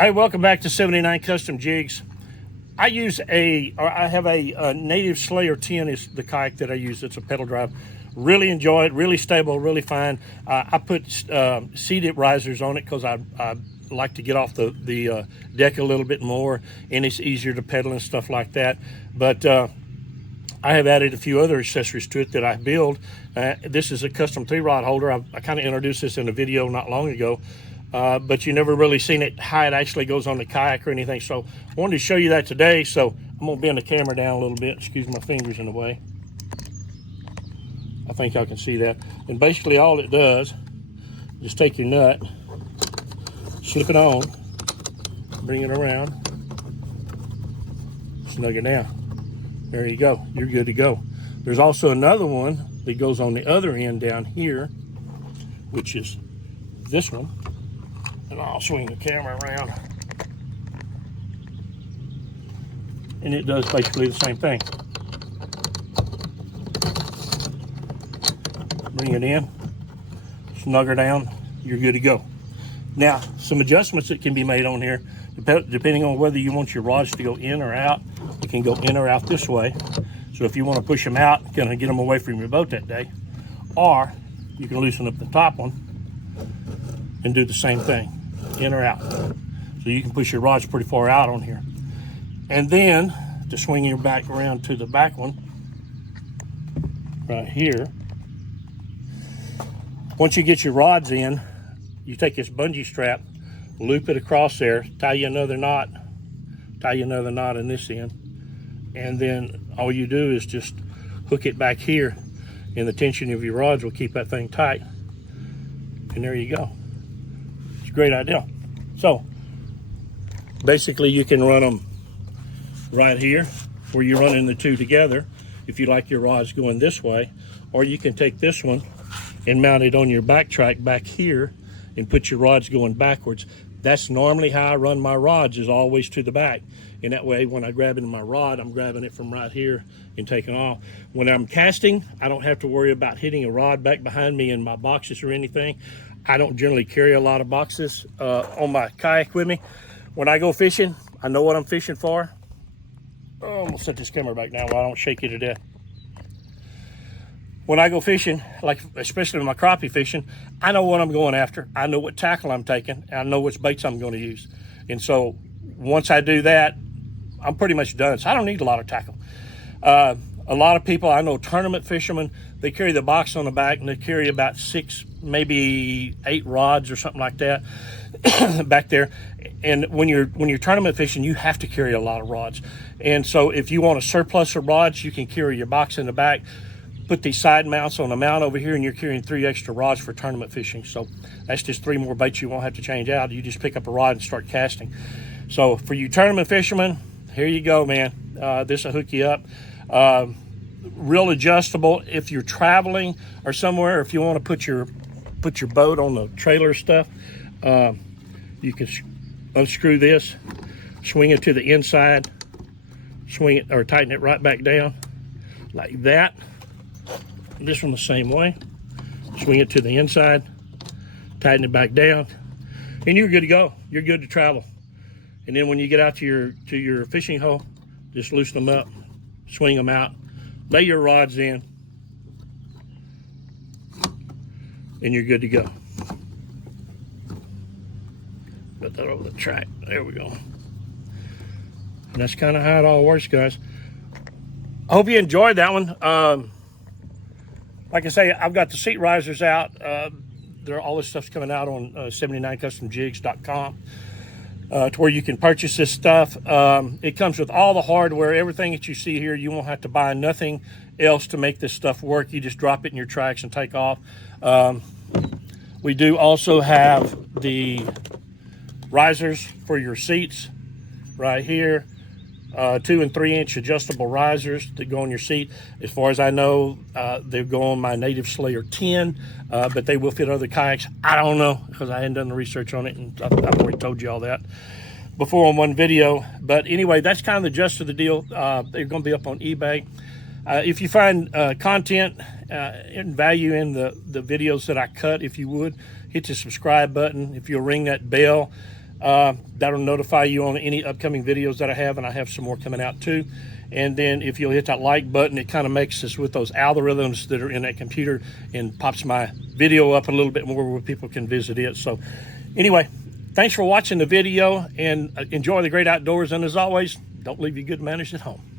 Hey, welcome back to 79 Custom Jigs. I have a Native Slayer 10 is the kayak that I use. It's a pedal drive. Really enjoy it, really stable, really fine. I put seated risers on it because I like to get off the deck a little bit more, and it's easier to pedal and stuff like that. But I have added a few other accessories to it that I build. This is a custom 3-rod holder. I kind of introduced this in a video not long ago. But you never really seen it, how it actually goes on the kayak or anything. So I wanted to show you that today. So I'm gonna bend the camera down a little bit. Excuse my fingers in the way. I think y'all can see that. And basically all it does, just take your nut, slip it on, bring it around, snug it down. There you go, you're good to go. There's also another one that goes on the other end down here, which is this one. And I'll swing the camera around. And it does basically the same thing. Bring it in, snug her down, you're good to go. Now, some adjustments that can be made on here, depending on whether you want your rods to go in or out. You can go in or out this way. So if you want to push them out, kind of get them away from your boat that day. Or you can loosen up the top one and do the same thing. In or out. So you can push your rods pretty far out on here. And then to swing your back around to the back one right here, once you get your rods in, you take this bungee strap, loop it across there, tie you another knot in this end, and then all you do is just hook it back here, and the tension of your rods will keep that thing tight. And there you go. It's a great idea. So basically you can run them right here where you're running the two together if you like your rods going this way, or you can take this one and mount it on your back track back here and put your rods going backwards. That's normally how I run my rods, is always to the back. And that way when I grab into my rod, I'm grabbing it from right here and taking off. When I'm casting, I don't have to worry about hitting a rod back behind me in my boxes or anything. I don't generally carry a lot of boxes on my kayak with me. When I go fishing, I know what I'm fishing for. Oh, I'm gonna set this camera back now while I don't shake you to death. When I go fishing, like especially with my crappie fishing, I know what I'm going after. I know what tackle I'm taking, and I know which baits I'm going to use. And so once I do that, I'm pretty much done. So I don't need a lot of tackle. A lot of people, I know tournament fishermen, they carry the box on the back and they carry about 6, maybe 8 rods or something like that back there. And when you're tournament fishing, you have to carry a lot of rods. And so if you want a surplus of rods, you can carry your box in the back, put these side mounts on the mount over here, and you're carrying 3 extra rods for tournament fishing. So that's just 3 more baits you won't have to change out. You just pick up a rod and start casting. So for you tournament fishermen, here you go, man. This will hook you up. Real adjustable if you're traveling or somewhere. If you want to put your boat on the trailer stuff, you can unscrew this, swing it to the inside, swing it or tighten it right back down like that. This one the same way. Swing it to the inside, tighten it back down, and you're good to go. You're good to travel. And then when you get out to your fishing hole, just loosen them up, swing them out, lay your rods in, and you're good to go. Put that over the track. There we go. And that's kind of how it all works, guys. I hope you enjoyed that one. Like I say, I've got the seat risers out. All this stuff's coming out on 79customjigs.com. To where you can purchase this stuff. It comes with all the hardware, everything that you see here. You won't have to buy nothing else to make this stuff work. You just drop it in your tracks and take off. We do also have the risers for your seats right here. 2 and 3 inch adjustable risers that go on your seat. As far as I know, they go on my Native Slayer 10, but they will fit other kayaks. I don't know, because I hadn't done the research on it, and I've already told you all that before on one video. But anyway, that's kind of the gist of the deal. They're going to be up on eBay. If you find content and value in the videos that I cut, if you would, hit the subscribe button. If you'll ring that bell, That'll notify you on any upcoming videos that I have, and I have some more coming out too. And then if you'll hit that like button, it kind of makes us with those algorithms that are in that computer and pops my video up a little bit more where people can visit it. So anyway, thanks for watching the video, and enjoy the great outdoors. And as always, don't leave your good manners at home.